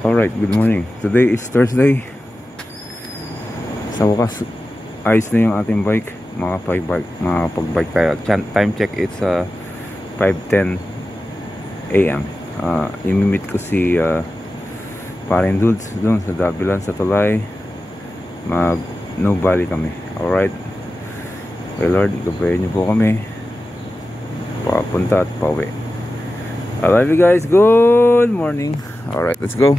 Alright, good morning. Today is Thursday. Sa wakas, ayos na yung ating bike. Makapag-bike tayo. Time check, it's 5:10 AM. Imimit ko si Parin Dudes doon sa Dabilan sa Tulay. No Valley kami. Alright. Okay Lord, ikabayan niyo po kami papunta at pauwi. I love you guys. Good morning. Alright, let's go.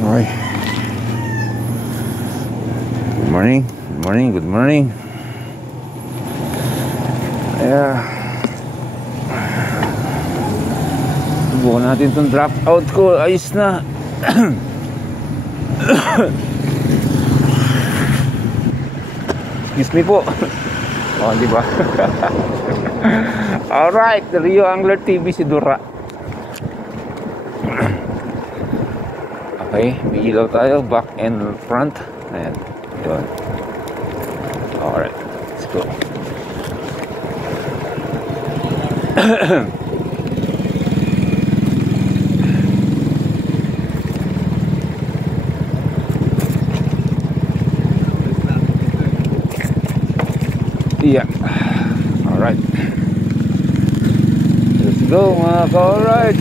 Alright. Good morning. Good morning. Good morning. Yeah. Subukan natin itong drop out ko. Ayos na. Excuse me po. Oh, di ba? Alright, Rio Angler TV si Dura. Okay, may ilaw tayo, back and front. Ayan, yun. Alright, let's go. Yeah. Alright. Let's go mga ka-alright.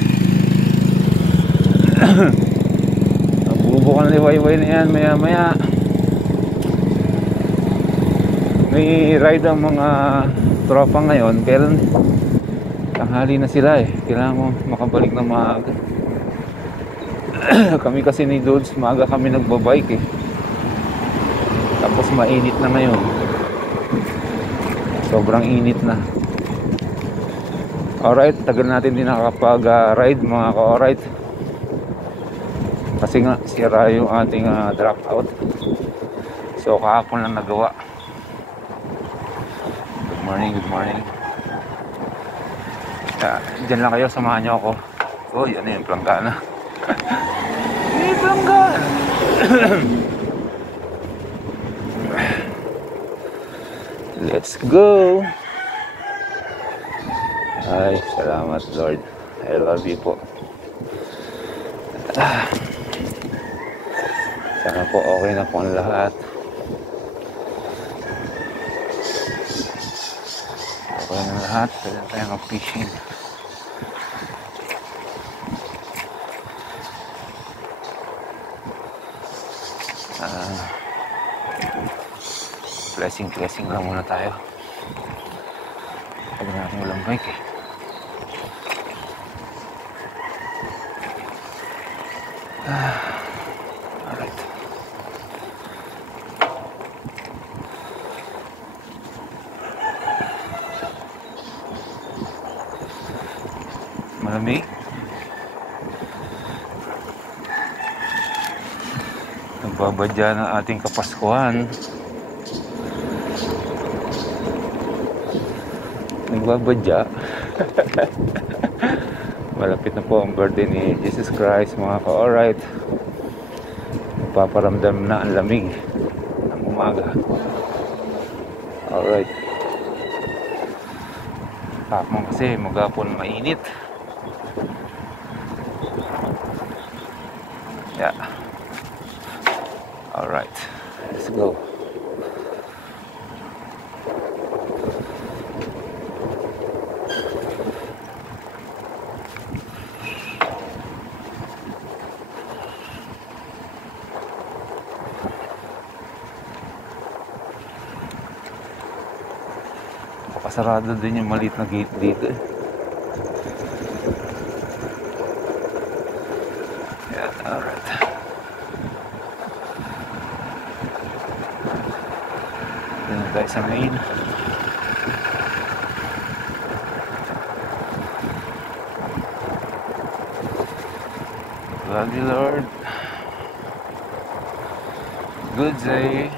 Nagbubukan liwayway na yan maya maya. May ride ang mga tropa ngayon. Kailan tanghali na sila eh. Kailangan mo makabalik na maaga. Kami kasi ni Dudes, maaga kami nagbabike eh. Tapos mainit na ngayon. Sobrang init na. Alright, tagal natin din nakakapag-ride mga ka-alright. Kasi nga, sira yung ating drop out. So, kahapon lang nagawa. Good morning, good morning. Diyan lang kayo, samahan nyo ako. Oh, yan yung planggana. Yung planggana. Let's go. Ay, salamat Lord. I love you po. Sana po okay na po ang lahat. Okay na lahat. Pwede tayo mag-fishing. Blessing lang muna tayo. Pag natin walang bike eh. Alright. Malamig. Nagbabadya ng ating Kapaskuhan. Nagbabadya. Malapit na po ang birthday ni Jesus Christ mga ka-alright. Paparamdam na ang lamig ng umaga. Alright. Tapos kasi maghapon mainit. Yeah. Alright. Let's go. Sarado din yung maliit na gate dito eh. Yan, alright. Dito tayo sa main. Love you Lord. Good day.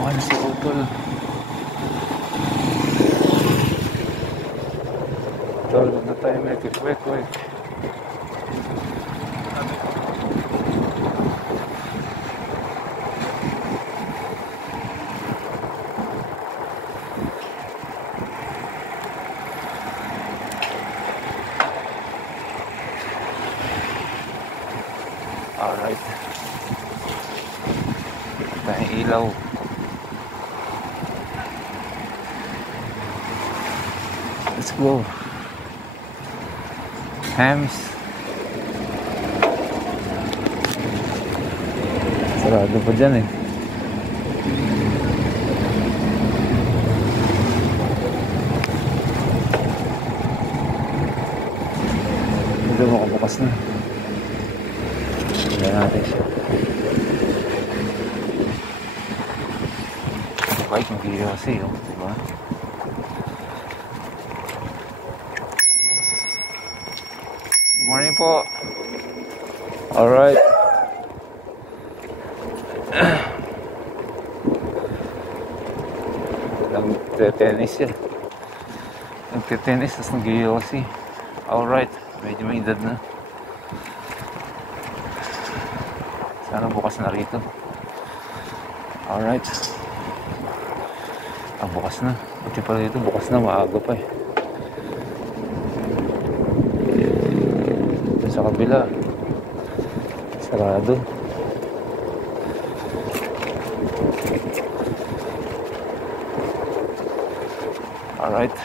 Ano si Utol? Tol, na tayo may kikwek-kwek. Alright. Tayong ilaw. Let's go. Hams. Sarado pa dyan eh. Ito makabukas na. Tignan natin siya. Bike hindi kasi oh, diba? Good morning po. Alright. Nagte-tennis yan. Nagte-tennis tapos nag-yosi. Alright. Medyo may edad na. Sana bukas na rito. Alright. Bukas na. Buti pala dito bukas na. Maaga pa eh. Dito sa kabila sarado. Alright.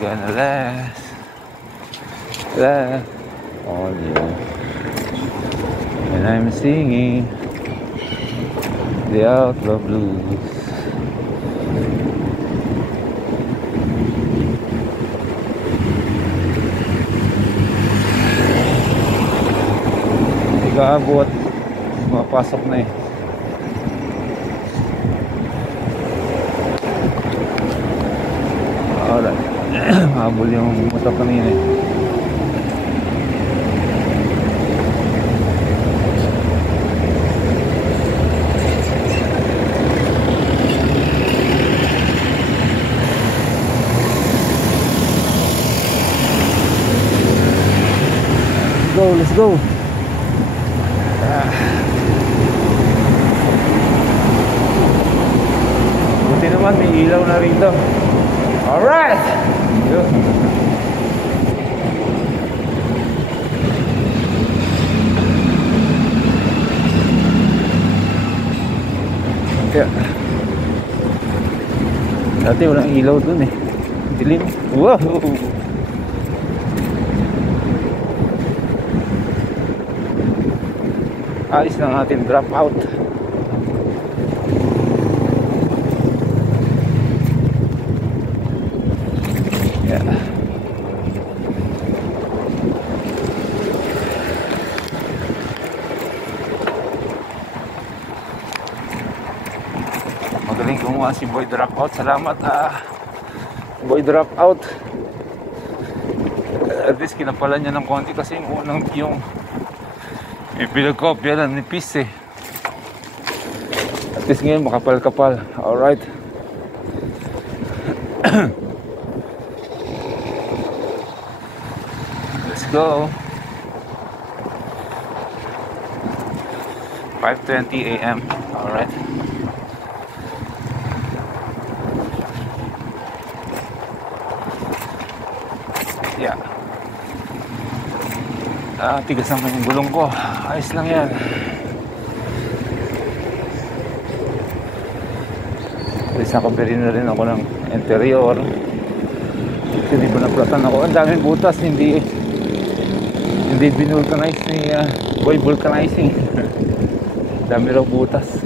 Gonna last all year. And I'm singing the outlaw blues. Ikaabot, mapasok na eh. Alright. Habol yung motor kanina eh. Let's go. Buti naman may ilaw na rito. Alright. Kaya dati walang ilaw dun eh. Dilim. Wow. Alis ng ating drop out. Yeah. Magaling gumawa si Boy Drop Out. Salamat Boy Drop Out. At least kinapalan niya ng konti kasi yung unang yung pinagkopya lang ni Peace eh. At least ngayon makapal-kapal. Alright. Let's go. 5:20 AM. Alright. Yeah. Tigas naman yung gulong ko. Ayos lang yan. At least nakabili na rin ako ng interior. Hindi pa naplatan ako. Ang daming butas. Hindi binulcanize ni Boy Vulcanizing. Dami raw butas.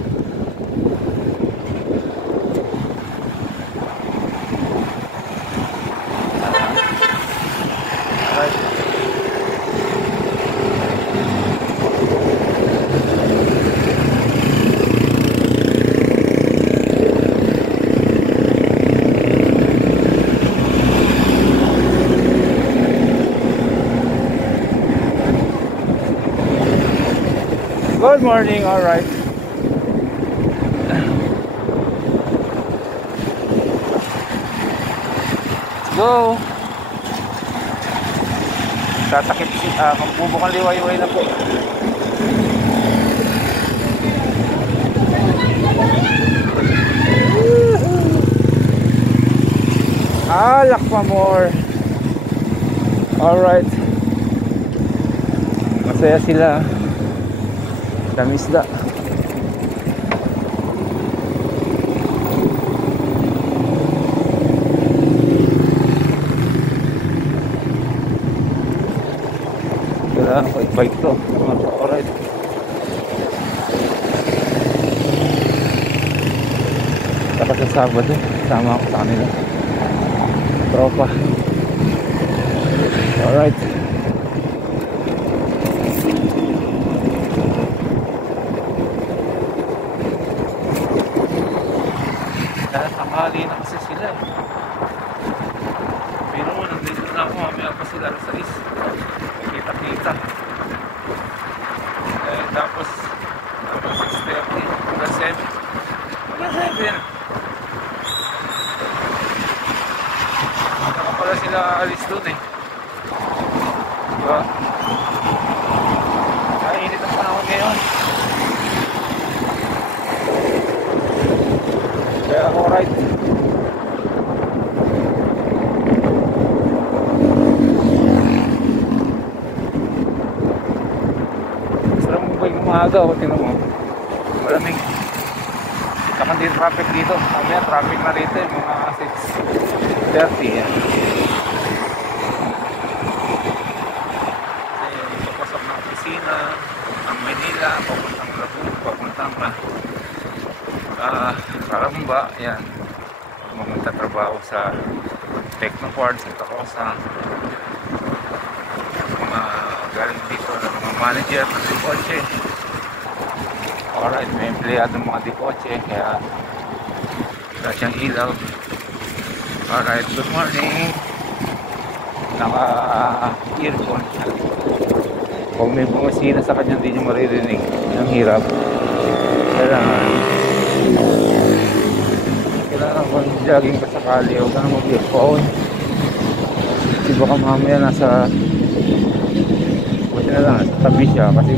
Good morning, alright. Let's go. Tatakip si magbubukang liwayway na po. Lakmamor. Alright. Masaya sila. Dami isda. Wala, bike to. Alright. Tapos sa Sabado, sama ako sa kanila. Tropa. Alright. Dahil tanghali na kasi sila. Pero nandito na ako, mamaya pa sila sa is. Kita-kita. Tapos 6:30 hanggang 7. Hanggang 7. Saka pala sila alis dun eh. Diba? Kaya init ang panahon ngayon. Kaya alright. Gusto mo ba yung umaga o tinan mo? Malamig. Saka hindi traffic dito. Mamaya traffic na rito yung mga 6:30 yan. Kasi papasok ng opisina ng Manila, papuntang Laguna, papuntang Caramba, yan. Mga trabaho sa Technoparts, sa Tacosa, mga galing dito ng mga manager ng Dikotse. Alright, may empleyado ng mga Dikotse, kaya wala siyang ilaw. Alright, good morning. Naka-earphone siya. Kung may bumasina sa kanya, hindi niyo maririnig. Ang hirap. Kailangan kung jogging ka sakali, huwag ka na mag-earphone. Kasi baka mamaya nasa buti na lang, nasa tabi siya. Kasi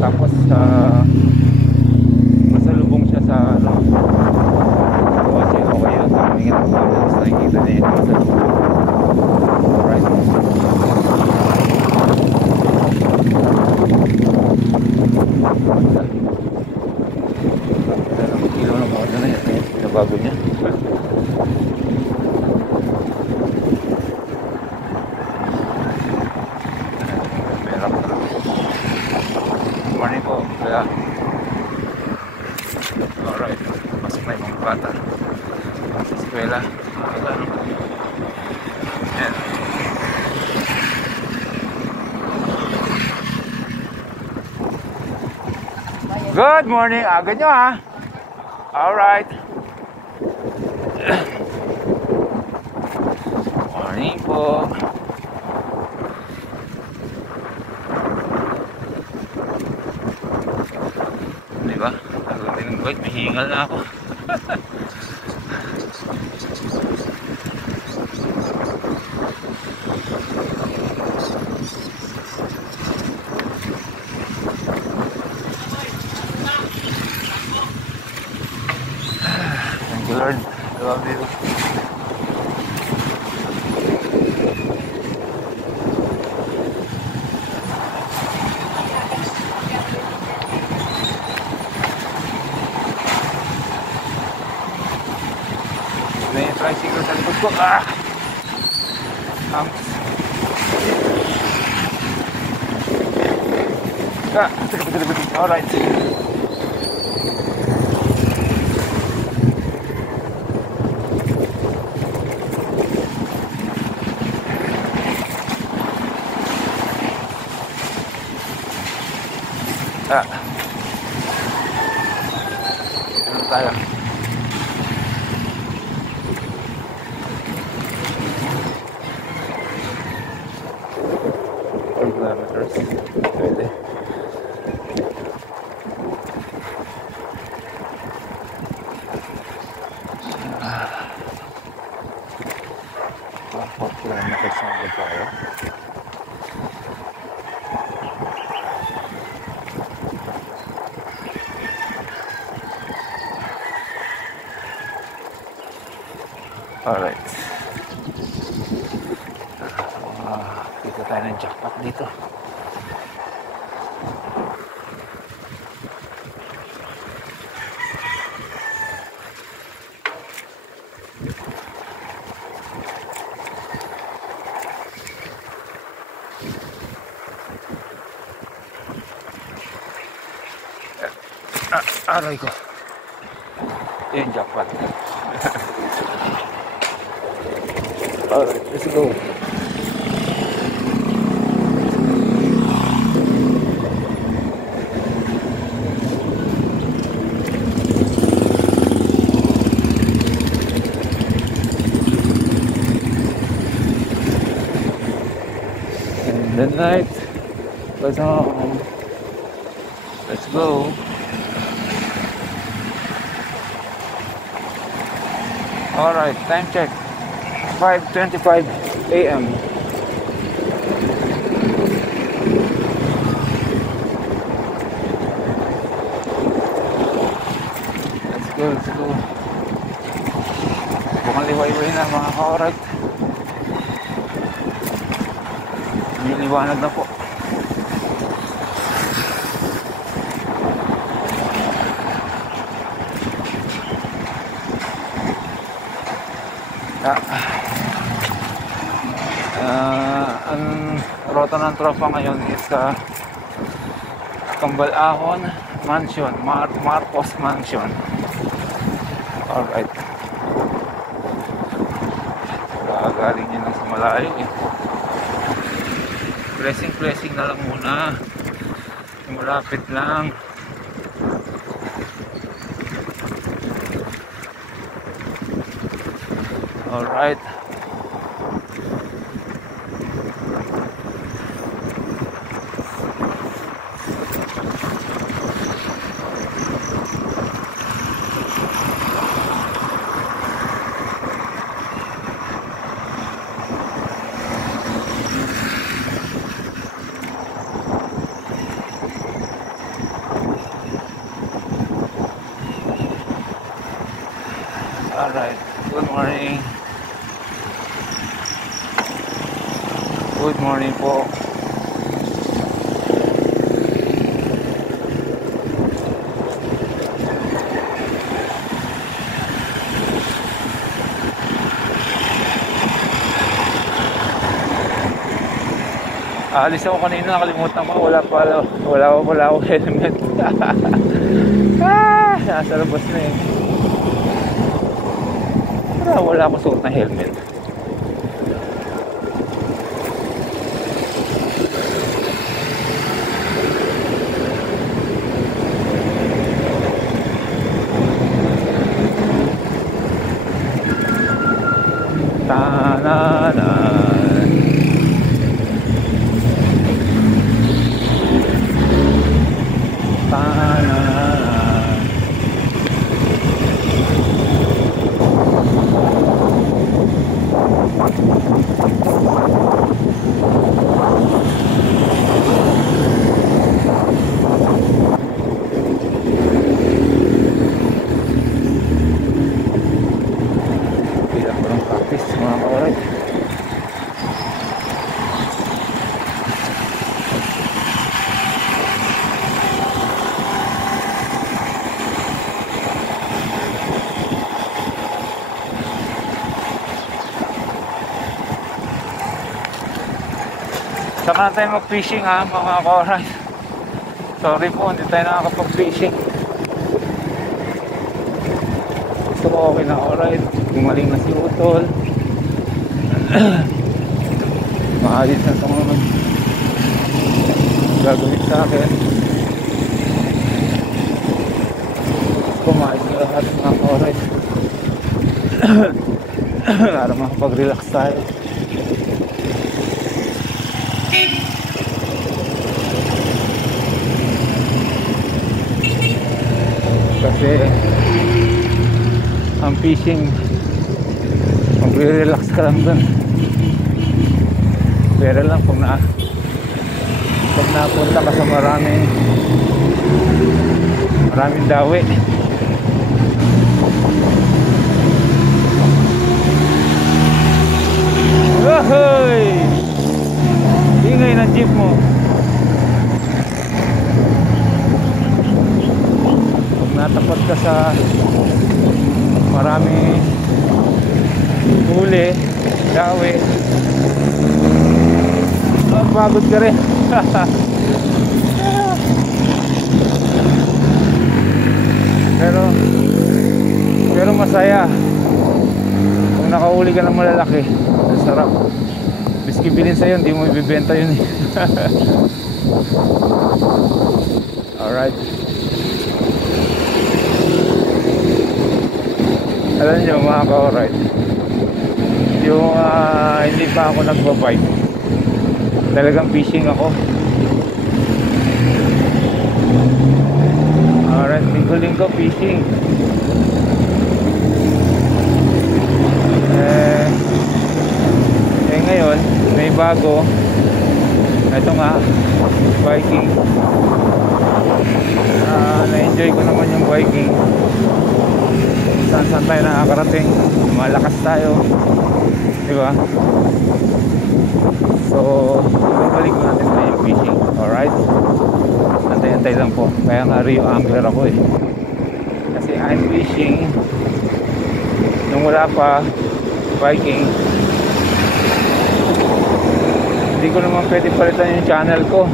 tapos masalubong siya sa kasi okay yun, tumingin ako sa tapos nakikita niya yung masalubong. Alright. Kilo na mga na yan, pinabago niya. Morning po, kaya alright, pasok na yung mga bata sa eskwela. Yan. Good morning, aga nyo ha. Alright. Morning po. Diba? Tagal din ng bike, may hingal na ako. Thank you Lord. I love you. May tricycle sa likod ko. Alright. Ano tayo? 4 kilometers. Pwede. Kilometers na agad tayo. Alright. Kita tayo ng jackpot dito. Aray ko. Yung jackpot. Alright, let's go. And the night was on. Let's go. Alright, time check. 5:25 a.m. Let's go, let's go. Mukhang liwayway na mga ka-alright. Hindi liwanag na po. Ang rota ng tropa ngayon is Cambalahon Mansion, Marcos Mansion. Alright. Galing yun lang sa malayo eh. Blessing na lang muna. Malapit lang. Alright. Alright. Good morning. Good morning po. Alis ako kanina, nakalimutan ko, wala akong helmet. Nasa labas na eh. Wala akong suot na helmet. Saka na tayo mag-fishing ha mga ka-alright. Sorry po, hindi tayo nakakapag-fishing. So okay na alright. Gumaling na si Utol. Maalis na itong gagawin sa akin. Kumain na lahat mga ka-alright. Para makapag-relax tayo. Kasi ang fishing, mag-relax ka lang dun. Pero lang pag napunta ka sa maraming dawi. Wahoy! jeep mo. Pag natapat ka sa marami huli, gawi, pagod ka rin. pero masaya kung nakahuli ka ng malalaki. Sarap. Biski bilhin sa'yo, hindi mo ibibenta yun eh. Alright. Alam nyo mga ka-alright, yung hindi pa ako nagbabike, talagang fishing ako. Alright, linggo-linggo fishing. Ngayon may bago. Ito nga, biking. Na-enjoy ko naman yung biking. Saan tayo nakakarating, malakas tayo, diba? So babalik natin na yung fishing. Alright, antay-antay lang po. Kaya nga Rio Angler ako eh, kasi I'm fishing. Nung wala pa biking, hindi ko naman pwede palitan yung channel ko,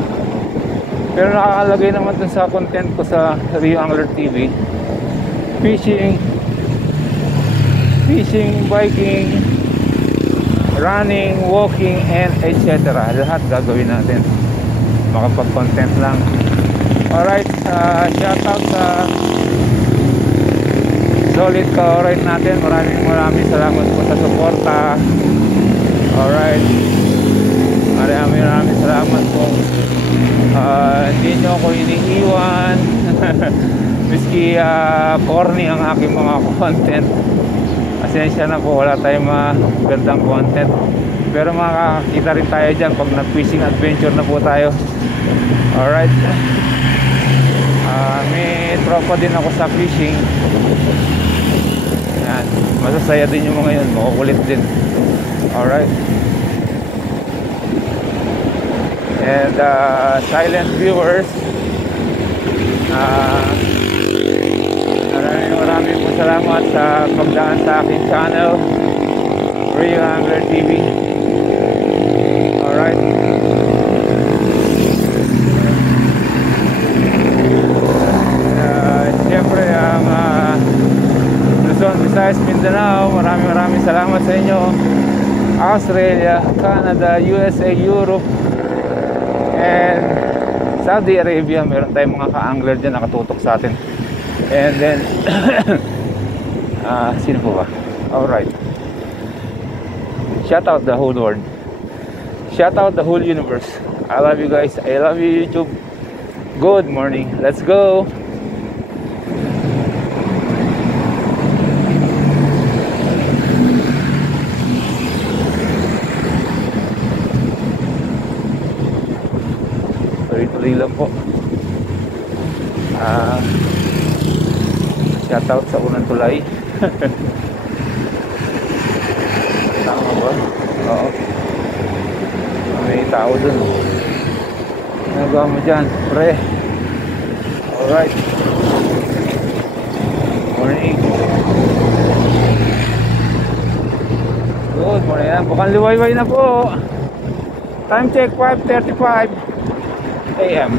pero nakakalagay naman dun sa content ko sa Rio Angler TV. Fishing, biking, running, walking, and etc. Lahat gagawin natin, makapag-content lang. Alright, shout out sa solid ka-alright natin. Maraming salamat po sa suporta. Alright, maraming salamat po. Hindi nyo ako iniiwan. Miski corny ang aking mga content, pasensya na po, wala tayong magandang content, pero makakita rin tayo dyan pag nag-fishing adventure na po tayo. Alright, may tropa din ako sa fishing. Yan, masasaya din yung mga yun, makukulit din. Alright, and silent viewers, maraming po salamat sa pagdaan sa aking channel, Rio Angler TV. Alright, siyempre ang Luzon, Visayas, Mindanao, maraming salamat sa inyo. Australia, Canada, USA, Europe, and Saudi Arabia, meron tayong mga ka-angler dyan nakatutok sa atin. And then sino po ba? Alright, shout out the whole world, shout out the whole universe. I love you guys, I love you YouTube. Good morning, let's go. Tuloy lang po. Shout out sa unang tulay. Tama ba? Oo, may tao dun. Nagawa mo dyan, pre? Alright, morning. Good morning. Bukang liwayway na po. Time check 5:35 AM.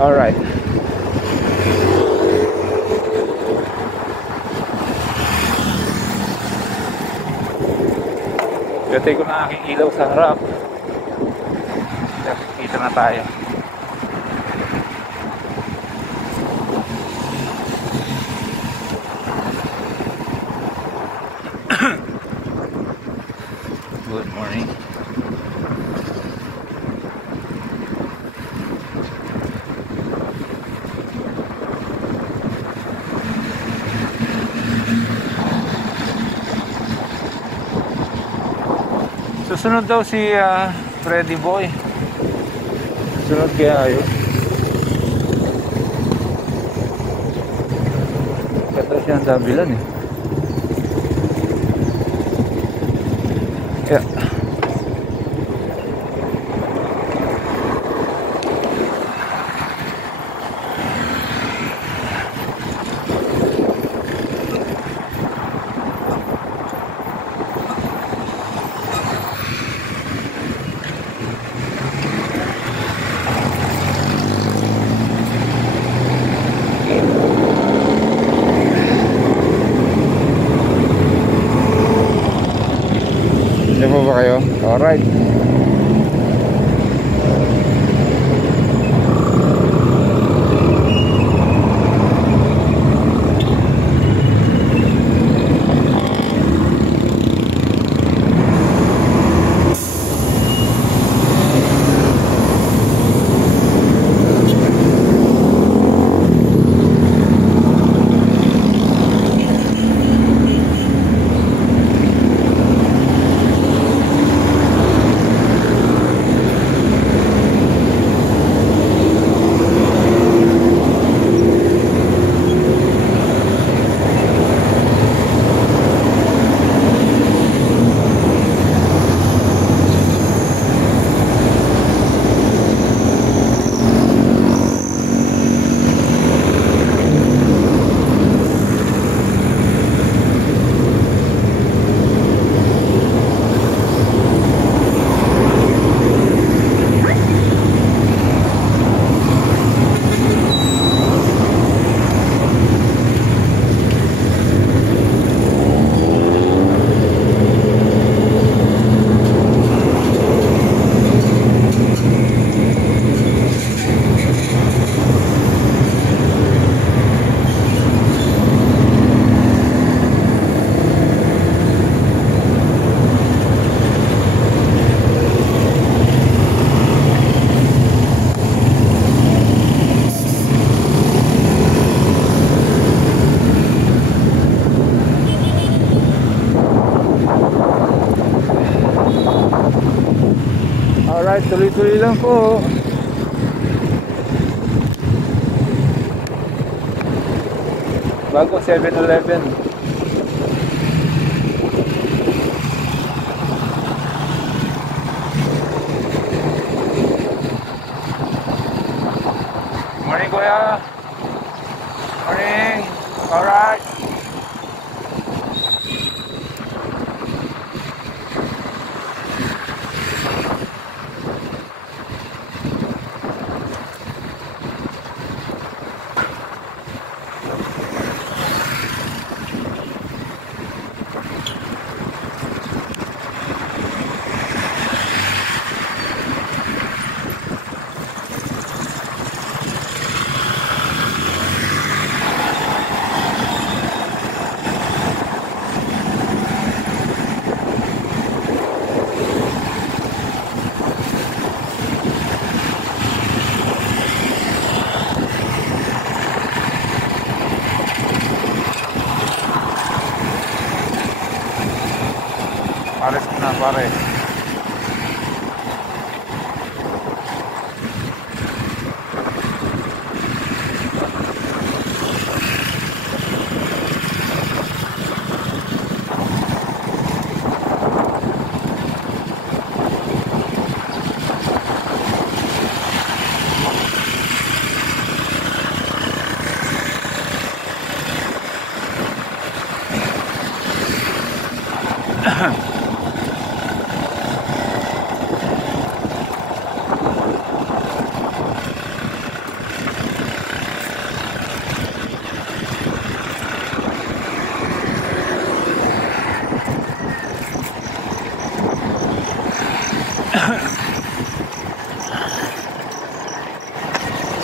Alright, gatay ko na aking ilaw sa harap. Kita na tayo. Good morning. Susunod daw si Freddy Boy. Susunod kaya yun. Kata siya ang dabilan eh. Yeah. Diyan po ba kayo? Alright. Alright, tuloy-tuloy lang po. Bagong 7-Eleven. Morning, kuya. Morning. Alright. Pares na pare.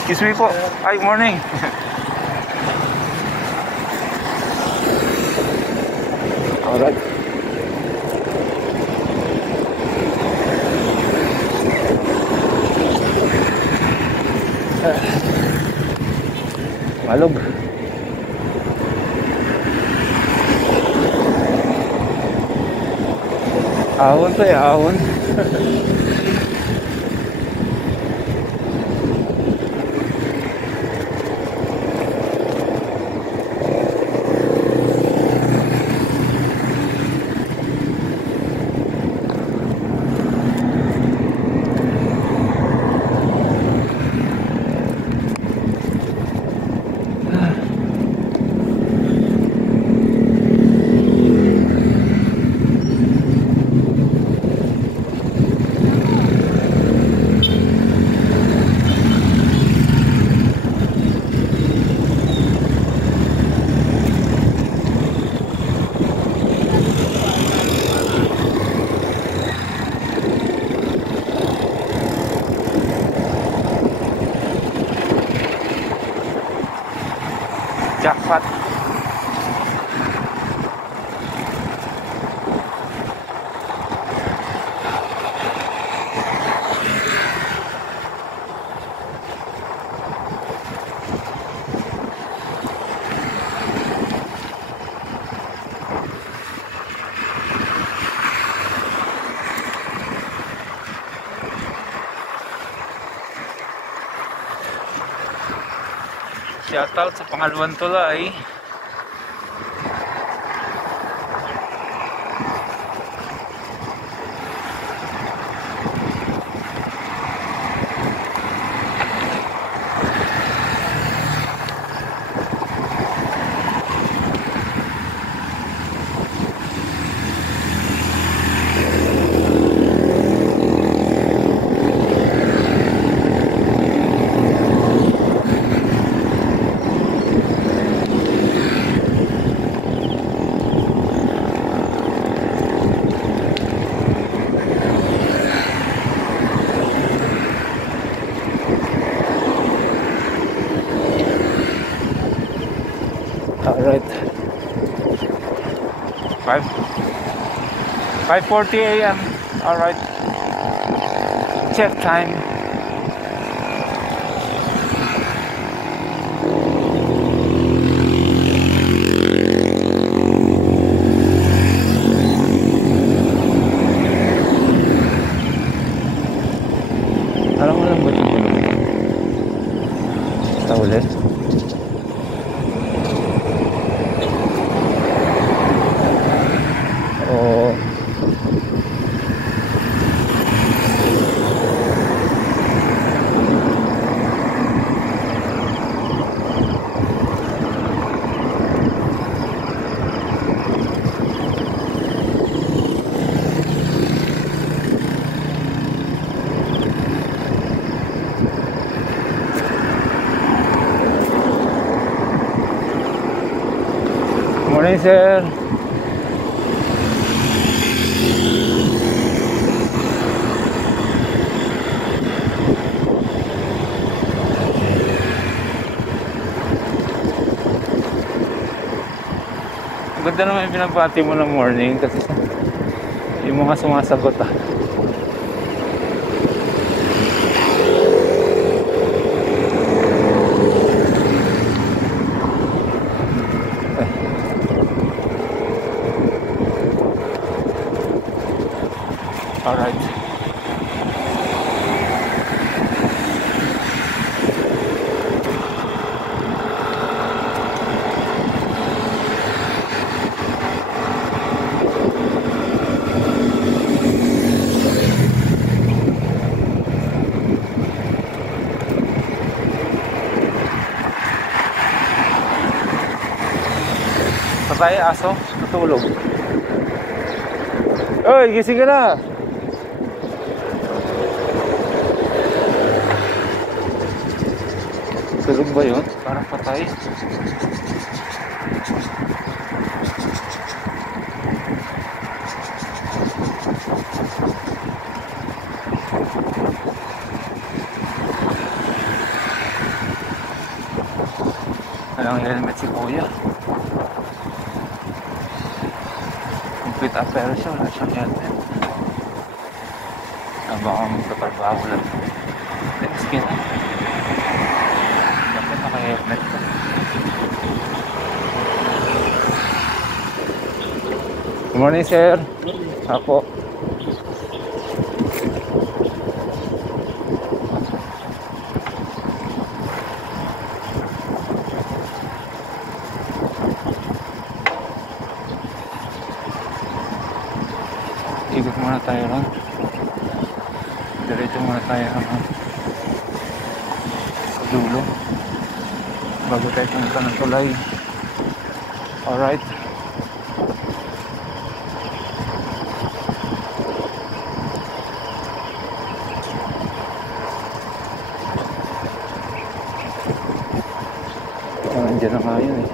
Excuse me po. Hi, morning. Alright. Malog. Ahon to eh, ahon. fat. Shoutout sa pangalawang tulay. Alright. 5:40 a.m. Alright. Check time. Alam mo lang ba ito? Basta ulit. Morning, sir. Ganda naman yung pinabati mo ng morning kasi yung mga sumasagot ah. Alright. Patay aso, natulog. Oy, gising ka na. Tulog ba yun? Parang patay. Walang helmet si kuya. Complete apparel siya, wala siyang helmet. Baka magtatrabaho lang. Thanks kina. Dapat naka-helmet ka. Good morning, sir. Apo. Ikot muna tayo lang. Diretso muna tayo sa dulo bago tayo pumunta ng tulay. Alright. Nandiyan na nga yun eh.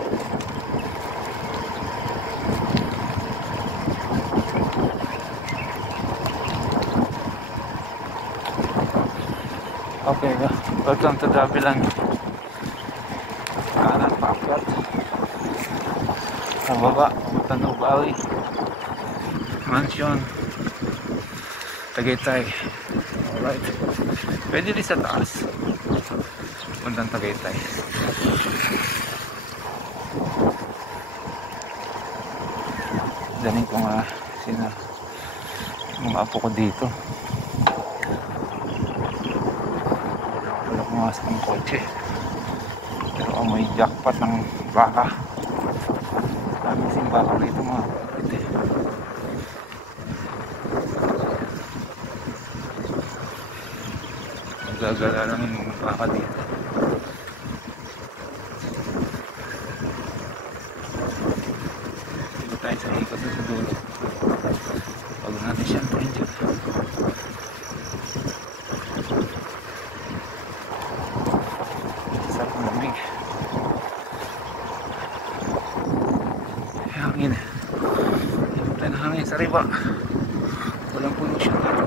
Okay, welcome to Dabilan. Kanan paakyat. Pababa, Tanaw Valley Mansion, Tagaytay. Alright, pwede din sa taas puntang Tagaytay. Daling ko nga mga apo ko dito. Wala ko nga sa kotse, pero may jackpot ng baka. Dami kasing baka rito mga kapatid. Gagala lang yung mga baka dito. Dito tayo sa ikot sa dulo. Pag natin siya pa rin dyan. Sarap lamig. Hangin. Ikot tayo ng hangin sa riba. Walang pollution dito.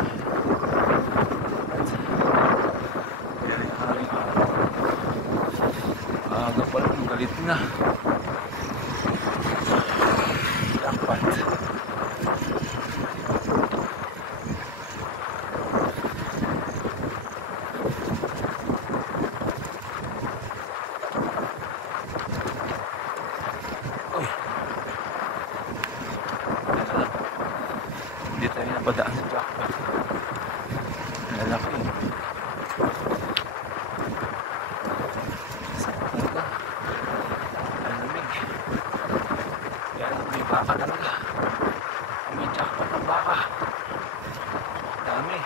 Aga pala ng galit na. Dapat. Uy. Hindi tayo napadaan sa jackpot. Lalaki. Baka talaga. May jackpot ng baka. Dami.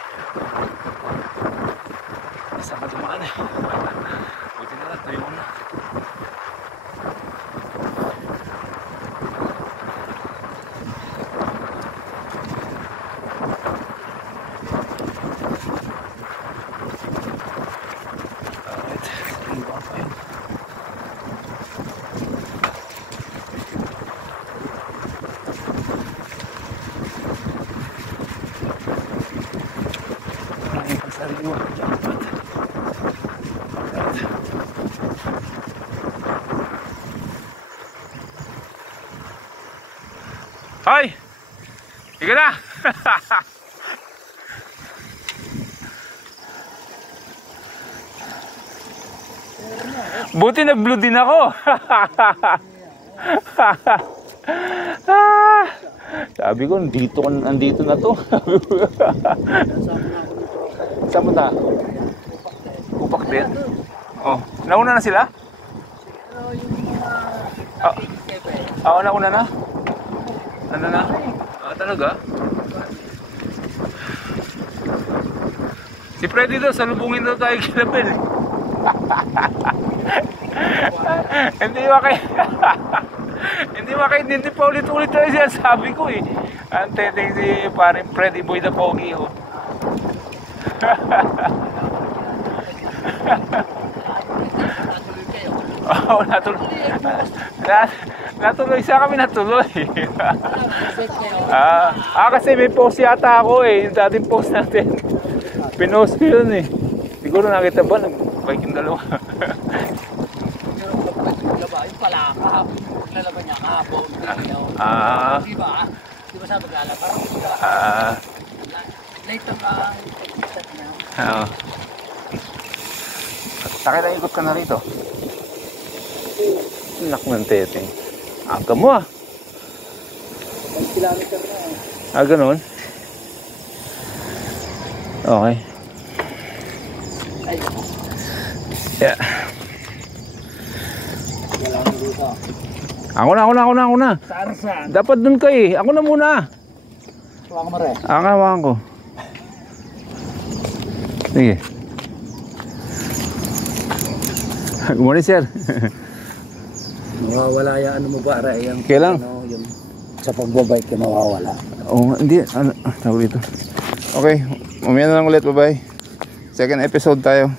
Isa ka dumaan eh. Buti na lang, tayo na. Alright, iwan pa yun. Sariwa, jackpot. Hoy! Ika na! Buti nag-blue din ako! Sabi ko, andito na to. Saan mo ta? Upak din? Oh, nauna na sila? Oo, nauna na? Ano na? Talaga? Si Freddy daw, salubungin daw tayo kinapin eh. Hindi pa ulit-ulit tayo siya, sabi ko eh. Ang teteng si paring Freddy Boy the Pogi oh. Oh, natuloy siya kami natuloy. Kasi may post yata ako eh. Yung dating post natin. Pinost ko yun eh. Siguro nakita ba? Nag-bike yung dalawa. Yung pala kahapon. Lalaban niya kahapon. Diba? Diba sa pag-alaba? Later ka. Oo. Takit na ikot ka na rito. Nak ng teteng. Aga mo ah. 1 kilometer na eh. Ganun? Okay. Ay. Yeah. Wala mo dito. Ako na. Saan? Dapat dun ka eh. Ako na muna. Huwag mo rin. Hawakan ko. Sige. Good morning, sir. Mawawala yung ano mo ba? Yung, Kailan? Ano, yung sa pagbabike yung mawawala. Oo, hindi. Tawag dito. Okay, mamaya na lang ulit. Bye-bye. Second episode tayo.